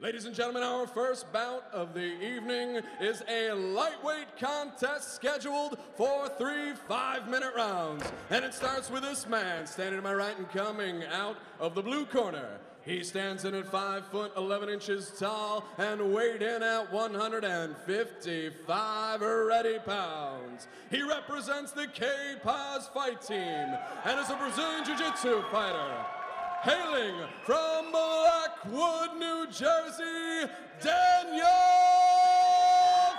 Ladies and gentlemen, our first bout of the evening is a lightweight contest scheduled for 3 5-minute rounds. And it starts with this man standing to my right and coming out of the blue corner. He stands in at 5 foot 11 inches tall and weighed in at 155 ready pounds. He represents the K-Paz fight team and is a Brazilian Jiu-Jitsu fighter. Hailing from Blackwood, New Jersey, Daniel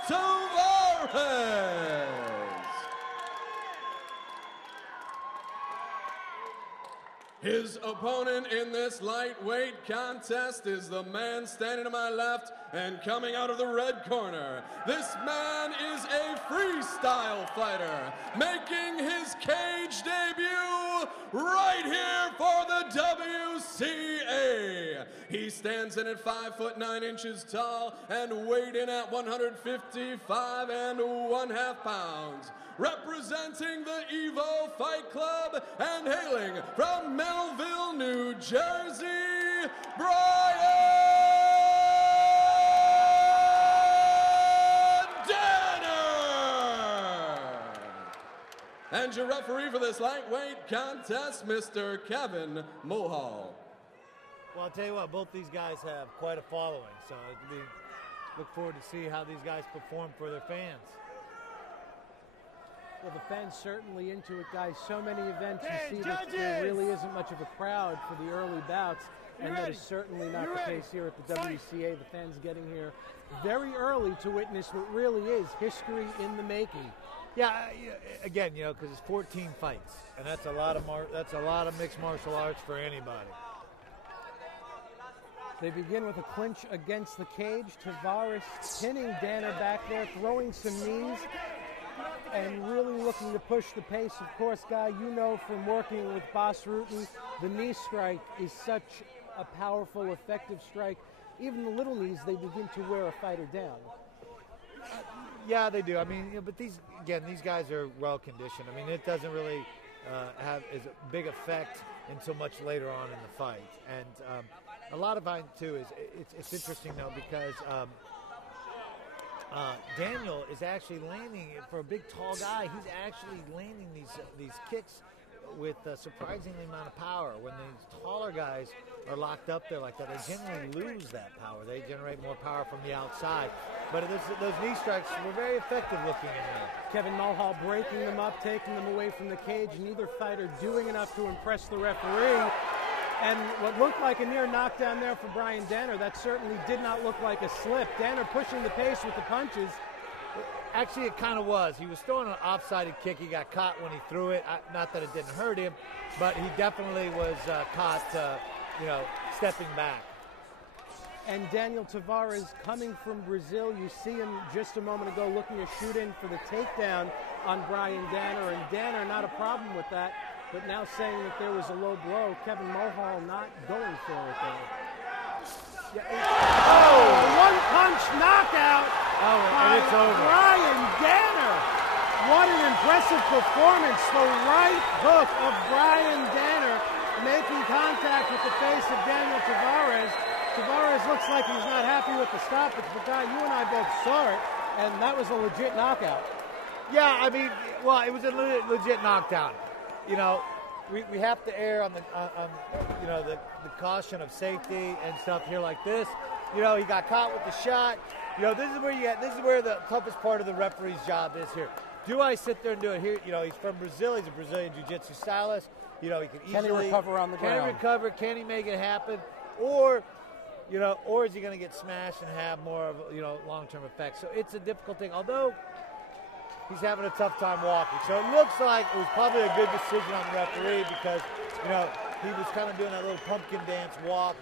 Tavares. His opponent in this lightweight contest is the man standing to my left and coming out of the red corner. This man is a freestyle fighter, making his cage debut right here for the WCA. He stands in at 5 foot 9 inches tall and weighed in at 155 1/2 pounds. Representing the Evo Fight Club and hailing from Melville, New Jersey, Bryan Danner! And your referee for this lightweight contest, Mr. Kevin Mulhall. Well, I'll tell you what, both these guys have quite a following, so we look forward to see how these guys perform for their fans. Well, the fans certainly into it, guys. So many events you see that there really isn't much of a crowd for the early bouts, and that is certainly not the case here at the WCA. The fans getting here very early to witness what really is history in the making. Yeah, again, you know, because it's 14 fights, and that's a lot of mixed martial arts for anybody. They begin with a clinch against the cage. Tavares pinning Danner back there, throwing some knees, and really looking to push the pace. Of course, Guy, you know from working with Bas Rutten, the knee strike is such a powerful, effective strike. Even the little knees, they begin to wear a fighter down. Yeah, they do. I mean, you know, but these guys are well conditioned. I mean, it doesn't really have as a big effect until much later on in the fight. And a lot of it too is it's interesting though because Daniel is actually landing, for a big tall guy, he's actually landing these kicks with a surprisingly amount of power. When these taller guys are locked up there like that, they generally lose that power. They generate more power from the outside. But those knee strikes were very effective looking in there. Kevin Mulhall breaking them up, taking them away from the cage. Neither fighter doing enough to impress the referee. And what looked like a near knockdown there for Bryan Danner, that certainly did not look like a slip. Danner pushing the pace with the punches. Actually, it kind of was. He was throwing an offsided kick. He got caught when he threw it. Not that it didn't hurt him, but he definitely was caught, stepping back. And Daniel Tavares coming from Brazil. You see him just a moment ago looking to shoot in for the takedown on Bryan Danner. And Danner, not a problem with that, but now saying that there was a low blow. Kevin Mulhall not going for it there. One-punch knockout and it's over. Bryan Danner. What an impressive performance. The right hook of Bryan Danner making contact with the face of Daniel Tavares. Tavares looks like he's not happy with the stoppage, but Guy, you and I both saw it, and that was a legit knockout. Yeah, I mean, well, it was a legit knockdown. You know, we have to err on the caution of safety and stuff here like this. You know, he got caught with the shot. You know, this is where the toughest part of the referee's job is here. Do I sit there and do it here? You know, he's from Brazil. He's a Brazilian jiu-jitsu stylist. You know, he can easily... Can he recover on the ground? Can he recover? Can he make it happen? Or is he going to get smashed and have more of, long-term effects? So it's a difficult thing. Although he's having a tough time walking. So it looks like it was probably a good decision on the referee because, he was kind of doing that little pumpkin dance walk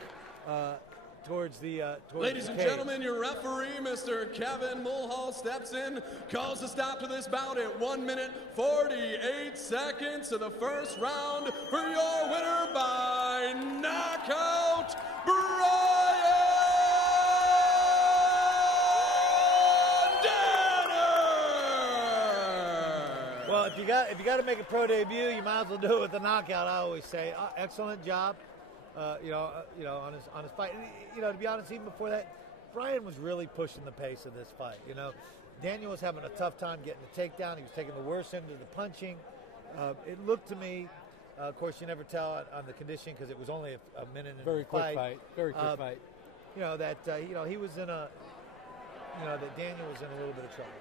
towards the Ladies and gentlemen, your referee, Mr. Kevin Mulhall, steps in, calls a stop to this bout at 1 minute 48 seconds of the first round for your winner by knockout, Bryan Danner! Well, if you got to make a pro debut, you might as well do it with a knockout, I always say. Excellent job. on his fight. And, to be honest, even before that, Bryan was really pushing the pace of this fight. Daniel was having a tough time getting the takedown. He was taking the worst end of the punching. It looked to me, of course, you never tell on the conditioning because it was only a minute and Very a quick fight. Very quick fight. That he was in that Daniel was in a little bit of trouble.